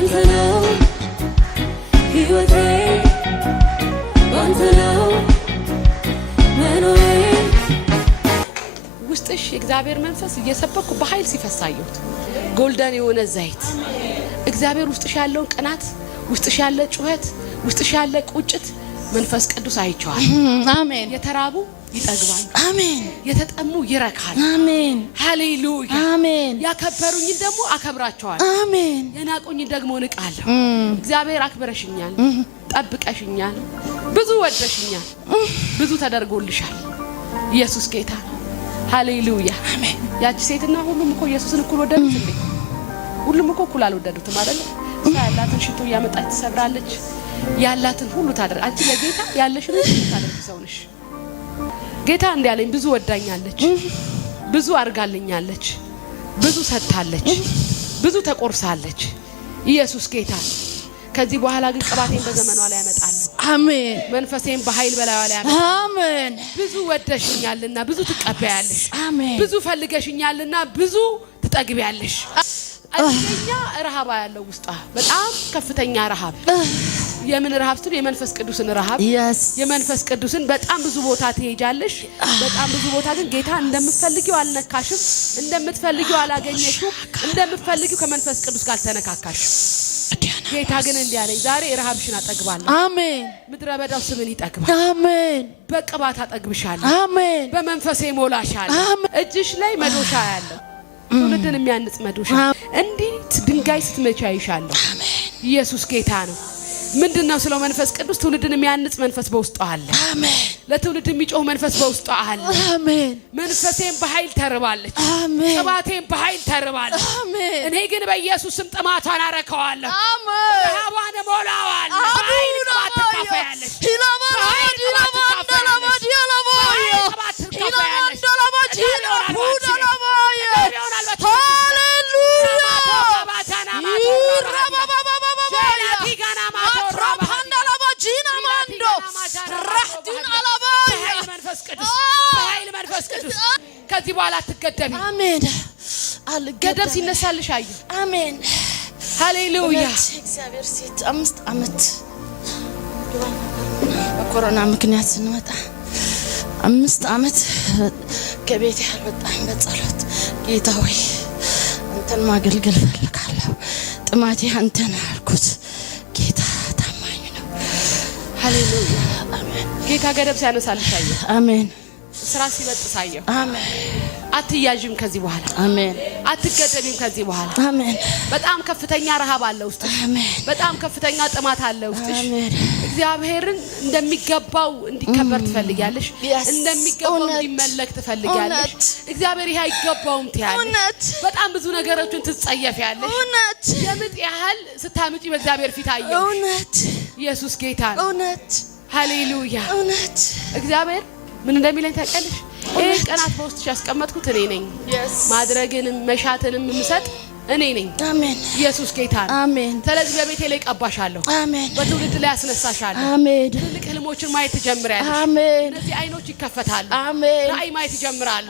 ባንተ ነው ሕይወቴ ባንተ ነው መኖሬ ውስጥሽ የእግዚአብሔር መንፈስ እየሰበኩ በኃይል ሲፈሳየውት ጎልደን የሆነ ዘይት እግዚአብሔር ውስጥሽ ያለውን ቅናት ውስጥሽ ያለ ጩኸት ውስጥሽ ያለ ቁጭት መንፈስ ቅዱስ አይቻል አሜን የተራቡ ይጠግባሉ አሜን የተጠሙ ይረካሉ አሜን ሃሌሉያ አሜን ያከበሩኝ ደግሞ አከብራቸዋለሁ አሜን የናቁኝ ደግሞ ንቃለሁ እግዚአብሔር አክብረሽኛል ጠብቀሽኛል ብዙ ወደሽኛል ብዙ ተደርጎልሻል ኢየሱስ ጌታ ሃሌሉያ አሜን ያቺ ሴትና ሁሉም እኮ ኢየሱስን እኩል ወደዱት እንዴ ሁሉም እኮ እኩል አልወደዱትም አይደል ያላትን ሽቶ ያመጣች ትሰብራለች ያላትን ሁሉ ታደርግ አንቺ ለጌታ ያለሽን ሁሉ ታደርግ ሰው ነሽ ጌታ እንዲያለኝ ብዙ ወዳኛለች ብዙ አርጋልኛለች ብዙ ሰጥታለች ብዙ ተቆርሳለች ኢየሱስ ጌታ ከዚህ በኋላ ግን ቅባቴን በዘመኗ ላይ ያመጣለሁ አሜን መንፈሴን በኃይል በላይዋ ላይ ያመጣለሁ አሜን ብዙ ወደሽኛልና ብዙ ትቀበያለሽ አሜን ብዙ ፈልገሽኛልና ብዙ ትጠግቢያለሽ አንደኛ ረሃባ ያለው ውስጧ በጣም ከፍተኛ ረሃብ የምን ረሃብ ስትል የመንፈስ ቅዱስን ረሃብ የመንፈስ ቅዱስን በጣም ብዙ ቦታ ትሄጃለሽ በጣም ብዙ ቦታ ግን ጌታ እንደምትፈልጊው አልነካሽም እንደምትፈልጊው አላገኘሽም እንደምትፈልጊው ከመንፈስ ቅዱስ ጋር ተነካካሽ ጌታ ግን እንዲያለኝ ዛሬ ረሃብሽን አጠግባለሁ አሜን ምድረ በዳው ስምን ይጠግባል አሜን በቅባት አጠግብሻለሁ አሜን በመንፈሴ ሞላሻለሁ እጅሽ ላይ መዶሻ ያለው ትውልድን የሚያንጽ መዶሻ እንዲህ ድንጋይ ስትመቻ ይሻለሁ ኢየሱስ ጌታ ነው ምንድነው ስለ መንፈስ ቅዱስ ትውልድን የሚያንጽ መንፈስ በውስጡ አለ አሜን ለትውልድ የሚጮህ መንፈስ በውስጡ አለ አሜን መንፈሴን በኃይል ተርባለች አሜን ቅባቴን በኃይል ተርባለች አሜን እኔ ግን በኢየሱስ ስም ጥማቷን አረከዋለሁ አሜን ረሃቧን ሞላዋለሁ በኃይል ቅባት ትካፈያለሽ ከዚህ በኋላ አትገደቢ አሜን ገደብ ሲነሳልሽ አዩ አሜን ሃሌሉያ እግዚአብሔር ሴት 5 አመት በኮሮና ምክንያት ስንመጣ 5 አመት ከቤት ያልወጣን በጸሎት ጌታ ሆይ አንተን ማገልገል ፈልጋለሁ ጥማቴ አንተን አልኩት ጌታ ታማኝ ነው ሃሌሉያ አሜን ጌታ ገደብ ሲያነሳልሽ አዩ አሜን ስራ ሲበጥስ አየሁ አሜን አትያዥም ከዚህ በኋላ አሜን አትገደቢም ከዚህ በኋላ አሜን በጣም ከፍተኛ ረሃብ አለ ውስጥ አሜን በጣም ከፍተኛ ጥማት አለ ውስጥ አሜን እግዚአብሔርን እንደሚገባው እንዲከበር ትፈልጊያለሽ እንደሚገባው እንዲመለክ ትፈልጊያለሽ እግዚአብሔር ይሄ አይገባውም ትያለሽ በጣም ብዙ ነገሮችን ትጸየፊያለሽ እውነት የምጥ ያህል ስታምጪ በእግዚአብሔር ፊት አየሽ እውነት ኢየሱስ ጌታ ነው እውነት ሃሌሉያ እውነት እግዚአብሔር ምን እንደሚለኝ ታውቂያለሽ ይሄ ቀናት በውስጥሽ ያስቀመጥኩት እኔ ነኝ ማድረግንም መሻትንም ምሰጥ እኔ ነኝ አሜን ኢየሱስ ጌታ ነው አሜን ስለዚህ በቤቴ ላይ ቀባሻለሁ አሜን በትውልድ ላይ አስነሳሻለሁ አሜን ትልቅ ህልሞችን ማየት ትጀምሪያለሽ አሜን እነዚህ አይኖች ይከፈታሉ አሜን ራእይ ማየት ይጀምራሉ